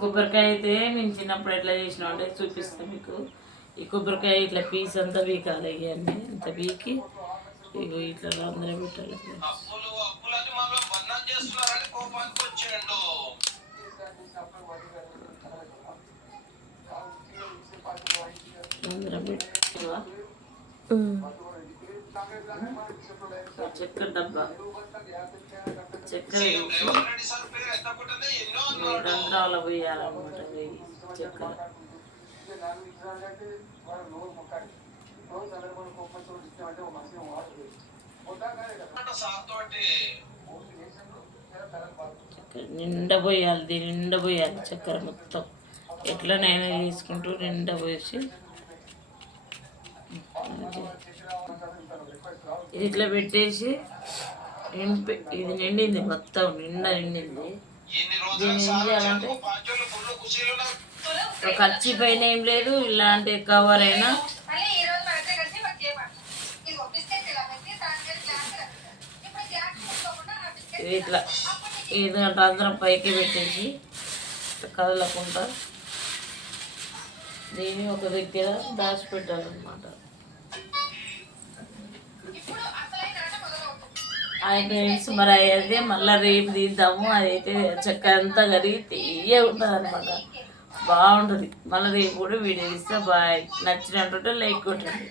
కొబ్బరికాయ అయితే మేము చిన్నప్పుడు ఎట్లా చేసినాం అంటే చూపిస్తాం మీకు. ఈ కొబ్బరికాయ ఇట్లా పీస్ అంతా పీకాలి, ఇవన్నీ ఇంత పీకి ఇగో ఇట్లా అందరూ పెట్టాలి. అందరం పెట్టుకోవా చక్కెర డబ్బా, చక్కెర రంధ్రాల పోయాలన్నమాట. చక్కెర నిండా పోయాలి, దీని నిండా పోయాలి చక్కెర మొత్తం. ఎట్లనైనా తీసుకుంటూ నిండా పోసి ఇది ఇట్లా పెట్టేసి ఇది నిండింది మొత్తం, నిండా నిండింది. దీన్ని ఏం చేయాలంటే ఖర్చు పైన ఏం లేదు, ఇలాంటి కవర్ అయినా ఇట్లా ఇది అందరం పైకి పెట్టేసి కదలకుండా దీన్ని ఒక దగ్గర దాచిపెట్టాలన్నమాట. ఫ్రెండ్స్ మరి అయితే మళ్ళీ రేపు తీద్దాము. అదైతే చక్కెర అంతా కరిగి తీయ ఉంటుంది అనమాట, బాగుంటుంది. మళ్ళీ రేపు కూడా వీడియో తీస్తే బాయ్. నచ్చినట్టుంటే లైక్ కొట్టండి.